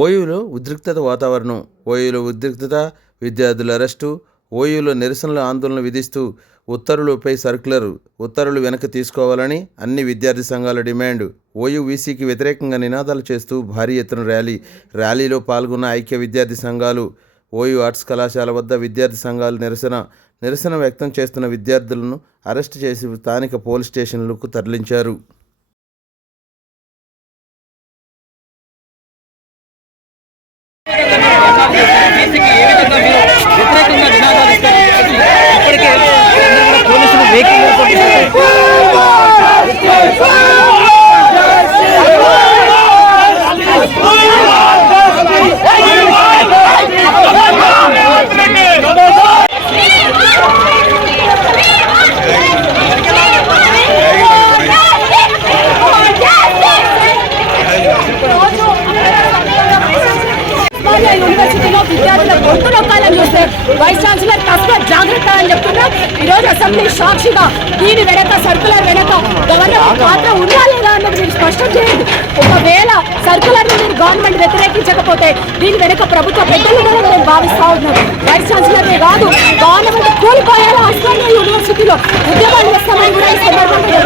ఓయూలో ఉద్రిక్తత వాతావరణం. ఓయూలో ఉద్రిక్తత, విద్యార్థుల అరెస్టు. ఓయూలో నిరసనలు, ఆందోళనలు విధిస్తూ ఉత్తర్వులపై సర్క్యులర్. ఉత్తర్వులు వెనక్కి తీసుకోవాలని అన్ని విద్యార్థి సంఘాల డిమాండ్. ఓయూ వీసీకి వ్యతిరేకంగా నినాదాలు చేస్తూ భారీ ఎత్తున ర్యాలీలో పాల్గొన్న ఐక్య విద్యార్థి సంఘాలు. ఓయూ ఆర్ట్స్ కళాశాల వద్ద విద్యార్థి సంఘాలు నిరసన వ్యక్తం చేస్తున్న విద్యార్థులను అరెస్టు చేసి స్థానిక పోలీస్ స్టేషన్లకు తరలించారు. యూనివర్సిటీలో విద్యార్థుల గొంతు నొక్కాలని చూస్తే వైస్ ఛాన్సలర్ తస్మాత్ జాగ్రత్త అని చెప్తున్నా. ఈరోజు అసెంబ్లీ సాక్షిగా దీని వెనక సర్కులర్ వెనక గవర్నమెంట్ పాత్ర ఉందా లేదా అన్నది మీరు స్పష్టం చేయండి. ఒకవేళ సర్కులర్ మీరు గవర్నమెంట్ వ్యతిరేకించకపోతే దీని వెనక ప్రభుత్వ పెద్దలు కూడా మేము భావిస్తా ఉన్నాం. వైస్ ఛాన్సలరే కాదు, గవర్నమెంట్ కూలిపోయేలా ఉస్మానియా యూనివర్సిటీలో ఉద్యమాలు చేస్తామని కూడా ఈ సందర్భంగా